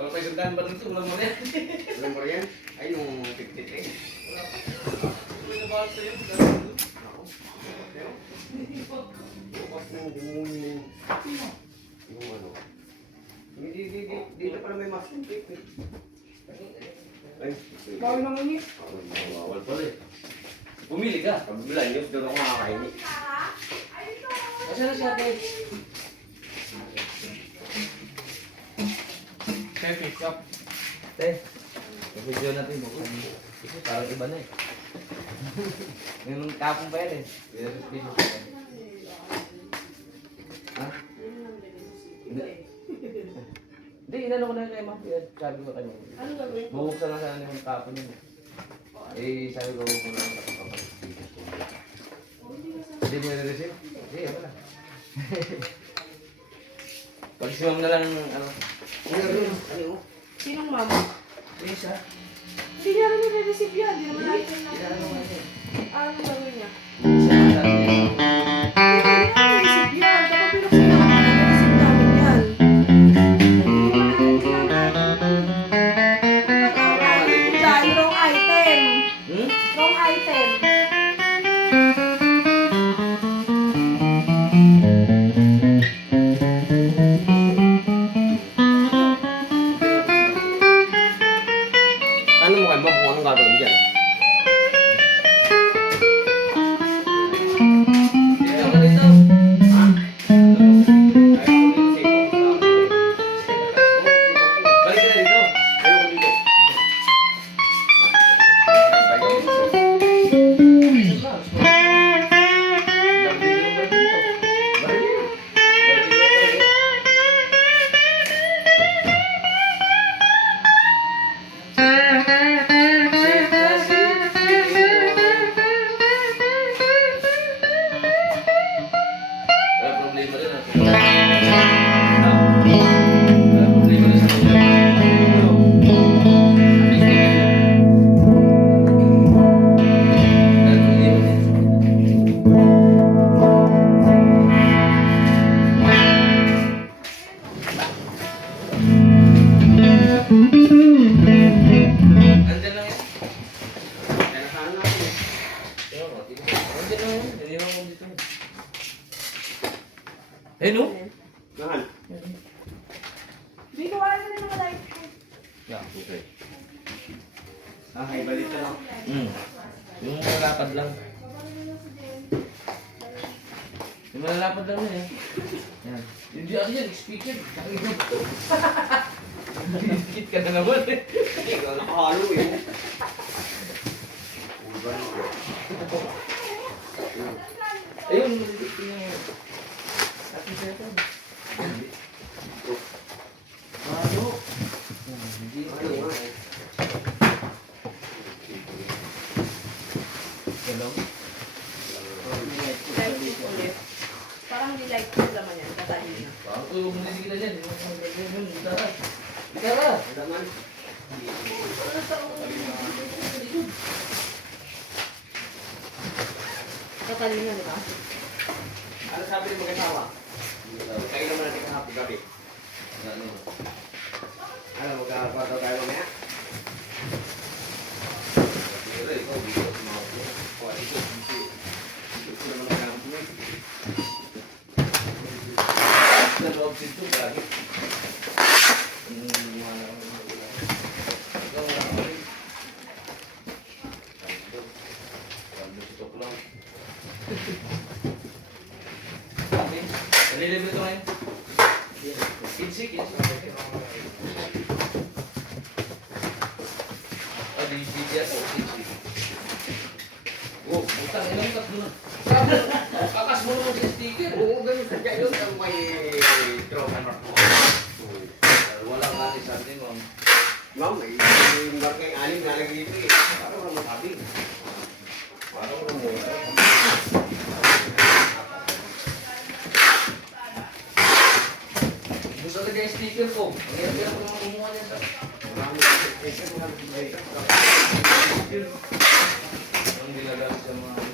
Wala pa isang daan ba dito? Walang mo rin. Walang mo rin? Ay, nung 53. Wala pa. May nabahal sa'yo. Ako. Pero, bukas na yung ano. Dito pala may mushroom cake eh. Ay, Bawal mangingi. Bawal pala eh. Bumili ka. pag bilang news, doon ako makakain eh. Asa na siya tayo? Kaya pick up. Te, yung video natin mo. Kasi parang iba na eh. Ngayon kapong pa yan eh. Video pa yan. Ha? Hindi, inano ko na kay Ma'am. Sabi ko kanya. Ano gagawin ko? Bubuksan na sana yung kapon yun. Eh, sabi ko kung ano kapapapag. Hindi mo na-receive? Hindi, wala. Pag si Ma'am na lang, ano? Ano? Sinong mama? Hindi siya. Hindi niya rin nire-receive yan. Hindi naman natin na. Inano ko na siya. Ano gagawin niya? Siya na sabi niya. Hindi niya nire-receive yan. Kapag pinuksan namin, nire-receive namin yan. Dahil wrong item. Hmm? Wrong item. Ano mo kayo kung anong gagawin dyan? Dito ka dito. Ha? Balik ka na dito. Wala problema rin ah. Wala problema rin sa problema. Andyan lang yan. Kaya nasaan natin eh. Andyan lang yan. Iniwan ko dito. Eh no? Nahan? Dito wala na rin mga light. Yeah, okay. Ay, balik na lang. Yung malalapad lang. Yung malalapad lang na yan. Yan. Hindi ako yan, speaker. Dikit ka na naman eh. Ikaw nakahalo eh. Ayun, maliliit yung ating cellphone. Ano? Hindi Ano nga? Hello? Light tip ulit. Parang hindi light tip naman yan. Tatali na. Parang ko yung munisig na dyan. Tara. Tara. Naman. Tatali na, di ba? Ano sabi ng mag-asawa? Kayo naman natin kahapon gabi. Ano? Ano, magkakwarto tayo mamaya? Pero ikaw, dito sa mga po. O, ito. Ito naman ang kahapon mo eh. Sa loob dito, bakit? Ikaw wala ka rin. Tutok lang. Okay. Nalilibre ito ngayon? Kinsi. Ah, di BTS o kinsi. Oh, utang ilang tatlo na. Kakas mo naman sa sticker. Oo, ganun sadya yun. Ang may tropa na. Wala nga ni Sandy, ma'am. Ma'am, yung barkay aling nalagay dito eh. Parang wala masabi. Parang wala mo. Gusto talaga yung sticker ko. Ang hirap ko naman kumuha niya sa... Marami kasi. Ang ginagamit sa mga...